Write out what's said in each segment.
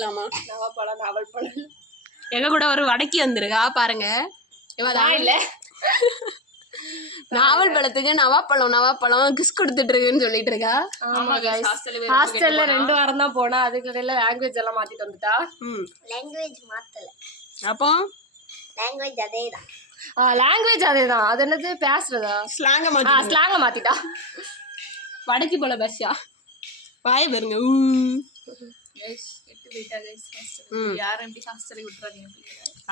நவாப்பழம் நாவல் பழம் எங்க கூட ஒரு வடக்கி வந்திருக்கா பாருங்க. இல்ல நாவல் பழத்துக்கு நவாப்பழம் கிஸ் கொடுத்துட்டு இருக்குன்னு சொல்லிட்டு இருக்கா. ஹாஸ்டல்ல 2 வாரம் தான் போனா, அதுக்கடையில லாங்குவேஜ் எல்லாம் மாத்திட்டு வந்துட்டா. லாங்குவேஜ் மாத்தல. அப்போ லாங்குவேஜ் அதேதான். லாங்குவேஜ் அதேதான். அது என்னது பேசுறதா? ஸ்லாங்க மாத்திட்டா. வடக்கி போல பஸ்யா வாய பாருங்க.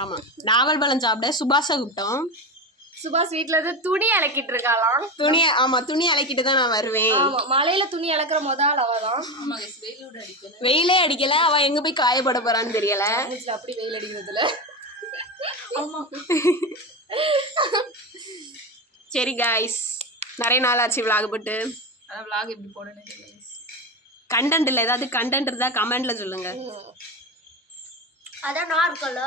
ஆமா நாவல் பழம் சாப்பிட சுபாஷா கூப்பிட்டோம். சுபாஷ் வீட்டுல இருந்து துணி அலக்கிட்டு இருக்காளாம். துணி அலக்கிட்டு தான் நான் வருவேன். மழையில துணி அலக்குற முதல் அவதான். வெயிலே அடிக்கல, அவ எங்க போய் காயப்பட போறான்னு தெரியல. அப்படி வெயில் அடிக்கிறதுல. சரி காய்ஸ், நிறைய நாள் ஆச்சு விளாக் போட்டு. விளாக் எப்படி போடணும் தெரியல. கண்டென்ட் இல்ல, ஏதாவது கண்டென்ட் இருந்தா கமெண்ட்ல சொல்லுங்க. அதான் நார்க்கல.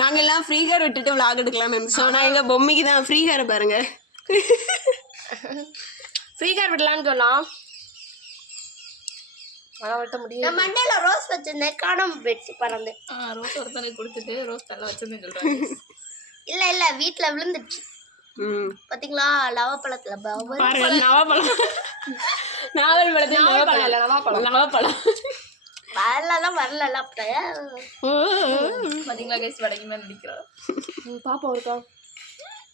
நாங்க எல்லாம் ஃப்ரீ ஹேர் விட்டுட்டு விளாக் எடுக்கலாம்னு நினைச்சோம். ஆனா எங்க பொம்மைக்கு தான் ஃப்ரீ ஹேர் பாருங்க. ஃப்ரீ ஹேர் விடலான்னு சொன்னோம். ஆனா விட்ட முடியும். நான் மண்டையில ரோஸ் வச்சிருந்தேன், காணாம போயிடுச்சு பறந்து. ரோஸ் ஒருத்தனை கொடுத்துட்டு ரோஸ் தள்ள வச்சிருந்தேன்னு சொல்றாங்க. இல்ல வீட்டுல விழுந்துச்சு. பாத்தீங்களா நவாப்பழத்துல நவாப்பழம் வரலாம் பாத்தீங்களா கைஸ் வடக்கி மேல நடிக்கிறோம். பாப்பா இருக்கா